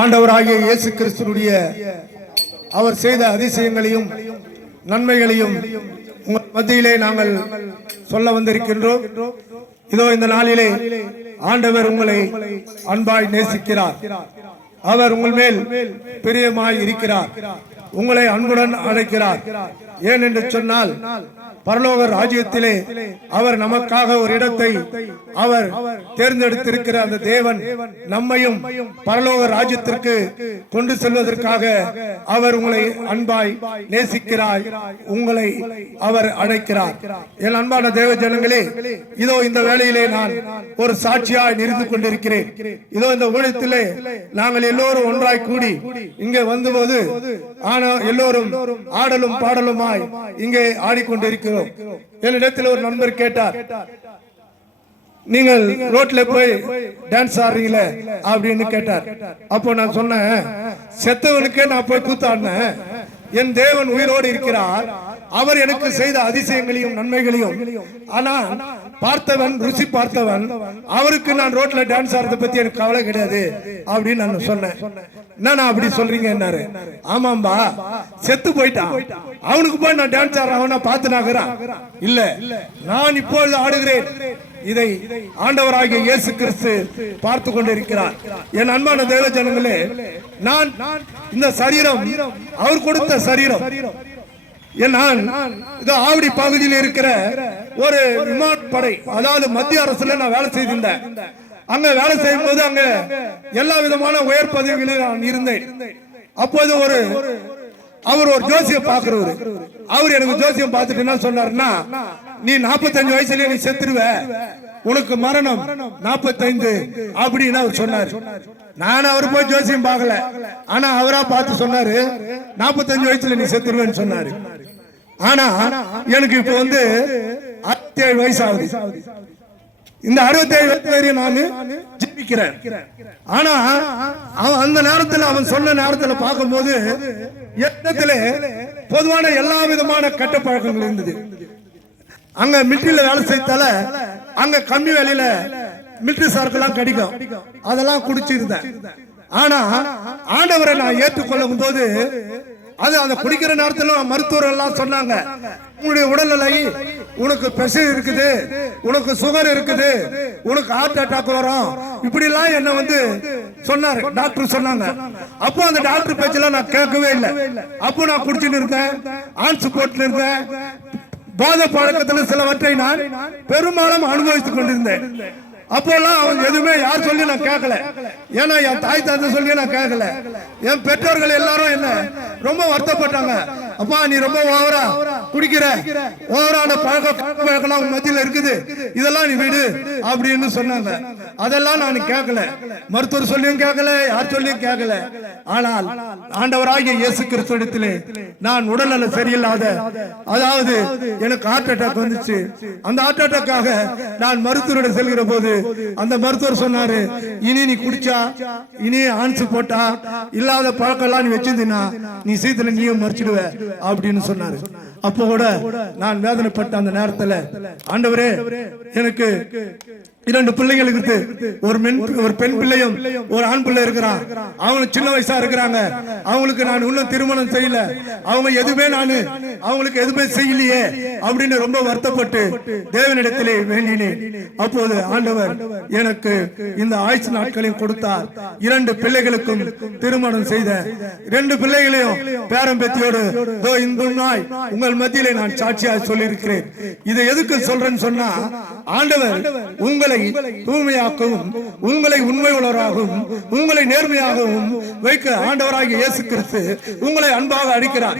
ஆண்டவராகிய இயேசு கிறிஸ்துவுடைய அவர் செய்த அதிசயங்களையும் நன்மைகளையும் உங்கள் மத்தியிலே நாங்கள் சொல்ல வந்திருக்கின்றோம். இதோ இந்த நாளிலே ஆண்டவர் உங்களை அன்பாய் நேசிக்கிறார். அவர் உங்கள் மேல் பிரியமாய் இருக்கிறார். உங்களை அன்புடன் அழைக்கிறார். ஏன் என்று சொன்னால், பரலோக ராஜ்யத்திலே அவர் நமக்காக ஒரு இடத்தை அவர் தேர்ந்தெடுத்திருக்கிற அந்த தேவன் நம்மையும் பரலோக ராஜ்யத்திற்கு கொண்டு செல்வதற்காக அவர் உங்களை அன்பாய் நேசிக்கிறார். உங்களை அவர் அழைக்கிறார். என் அன்பான தேவ ஜனங்களே, இதோ இந்த வேளையிலே நான் ஒரு சாட்சியாய் நிறுத்தி கொண்டிருக்கிறேன். இதோ இந்த ஊழியத்திலே நாங்கள் எல்லோரும் ஒன்றாய் கூடி இங்கே வந்தபோது எல்லோரும் ஆடலும் பாடலுமாய் இங்கே ஆடிக்கொண்டிருக்கிறோம். என்னிடத்தில் ஒரு நண்பர் கேட்டார், நீங்கள் ரோட்ல போய் டான்ஸ் ஆடுறீங்களே அப்படின்னு கேட்டார். அப்போ நான் சொன்னேன், செத்தவனுக்கே நான் போய் கூத்தாடினேன். என் தேவன் உயிரோடு இருக்கிறார். அவர் எனக்கு செய்த அதிசயங்களையும் நன்மைகளையும் ஆனா பார்த்தவன், ருசி பார்த்தவன், அவருக்கு நான் ரோட்ல டான்ஸ் ஆடுறத பத்தி எனக்கு கவலை கிடையாது அப்படின்னு நான் சொன்னேன். என்ன அப்படி சொல்றீங்க என்னாரு? ஆமாம்பா, செத்து போயிட்டான், அவனுக்கு போய் நான் டான்ஸ் ஆடுறேன் பார்த்து நாக்குறான். இல்ல, நான் இப்பொழுது ஆடுகிறேன். இதை ஆண்டவராகிய இயேசு கிறிஸ்து பார்த்து கொண்டிருக்கிறார். என் அன்பான தேவ ஜனங்களே, நான் இந்த சரீரம் அவர் கொடுத்த சரீரம். நான் ஆவடி பகுதியில் இருக்கிற ஒரு விமானப்படை, அதாவது மத்திய அரசுல நான் வேலை செய்திருந்தேன். அங்க வேலை செய்யும் போது அங்க எல்லா விதமான உயர் பதவிகளில் நான் இருந்தேன். அப்போது அவர் ஒரு ஜோசியம் பாக்குறவரு. அவர் எனக்கு ஜோசியம் பார்த்துட்டு என்ன சொன்னாருன்னா, நீ 45 வயசுல நீ செத்துருவ, உனக்கு மரணம் 45 அப்படின்னு அவர் சொன்னாரு. நான் அவரு போய் ஜோசியம் பார்க்கல, ஆனா அவரா பார்த்து சொன்னாரு 45 வயசுல நீ செத்துருவேன்னு சொன்னாரு. ஆனா எனக்கு இப்ப 67 வயசு ஆகுது. இந்த 67 வயசு வரையும் நான் ஜீவிக்கிறேன். ஆனா அந்த நேரத்தில் அவன் சொன்ன நேரத்தில் பார்க்கும் போது பொதுவான எல்லா விதமான கெட்ட பழக்கங்கள் இருந்தது. அங்க மிலிட்டரியில வேலை செய்தால அங்க கம்மி வேலையில மிலிட்டரி சரக்குலாம் கிடைக்கும், அதெல்லாம் குடிச்சிருந்தேன். ஆனா ஆண்டவரை நான் ஏற்றுக்கொள்ளும் போது அந்த குடிக்கிற நேரத்துல மருத்துவர் எல்லாம் சொன்னாங்க, உன்னுடைய உடல்நிலை, உனக்கு பிரஷர் இருக்குது, உனக்கு சுகர் இருக்குது, உனக்கு ஹார்ட் அட்டாக் வரும், இப்படி எல்லாம் என்ன சொன்னாரு, டாக்டர் சொன்னாங்க. அப்போ அந்த டாக்டர் பேச்செல்லாம் நான் கேட்கவே இல்லை. அப்போ நான் குடிச்சுட்டு இருந்தேன், ஆன்ஸ் போட்டு இருந்தேன். போதை பழக்கத்தில் சிலவற்றை நான் பெரும்பாலும் அனுபவித்துக் கொண்டிருந்தேன். அப்போல்லாம் அவன் எதுவுமே யார் சொல்லி நான் கேட்கல. ஏன்னா என் தாய் தந்தை சொல்லி நான் கேட்கல. என் பெற்றோர்கள் எல்லாரும் என்ன ரொம்ப வருத்தப்பட்டாங்க. அப்பா, நீ ரொம்ப ஓவரா குடிக்கிற, ஓவரான பழக்கம் மத்தியில் இருக்குது, இதெல்லாம் நீ விடு அப்படின்னு சொன்னாங்க. அதெல்லாம் நான் கேட்கல, மருத்துவர் சொல்லியும் கேட்கல, யார் சொல்லியும் கேட்கல. ஆனால் ஆண்டவராகிய இயேசு கிறிஸ்துவிடத்திலே நான் உடல்நல சரியில்லாத, அதாவது எனக்கு ஹார்ட் அட்டாக் வந்துச்சு. அந்த ஹார்ட் அட்டாக்காக நான் மருத்துவரிடம் செல்கிற போது அந்த மருத்துவர் சொன்னாரு, இனி நீ குடிச்சா, இனி ஆன்ஸ் போட்டா, இல்லாத பழக்கம் எல்லாம் நீ வச்சிருந்தீனா நீ சீத்துல நீயும் மறிச்சிடுவ அப்படின்னு சொன்னாரு. அப்போ கூட நான் வேதனைப்பட்ட அந்த நேரத்துல, ஆண்டவரே, எனக்கு 2 பிள்ளைகள் இருக்கு, ஒரு பெண் பிள்ளையும் ஒரு ஆண் பிள்ளை இருக்கிறான். அவங்களுக்கு சின்ன வயசா இருக்கிறாங்க, அவங்களுக்கு நான் இன்னும் திருமணம் செய்யல, அவங்க எதுவுமே அவங்களுக்கு எதுவுமே செய்யலையே அப்படின்னு ரொம்ப வருத்தப்பட்டு தேவனிடத்திலே வேண்டினேன். அப்போது ஆண்டவர் எனக்கு இந்த ஆயுசு நாட்களையும் கொடுத்தார். 2 பிள்ளைகளுக்கும் திருமணம் செய்த 2 பிள்ளைகளையும் பேரம்பேத்தியோடு இன்பமாய் உங்கள் மத்தியிலே நான் சாட்சியாக சொல்லியிருக்கிறேன். இதை எதுக்கு சொல்றேன்னு சொன்னா, ஆண்டவர் உங்களை தூய்மையாக்கவும், உங்களை உண்மை உள்ளவராகவும், உங்களை நேர்மையாகவும் வைக்க ஆண்டவராகிய இயேசு கிறிஸ்து உங்களை அன்பாக அழைக்கிறார்.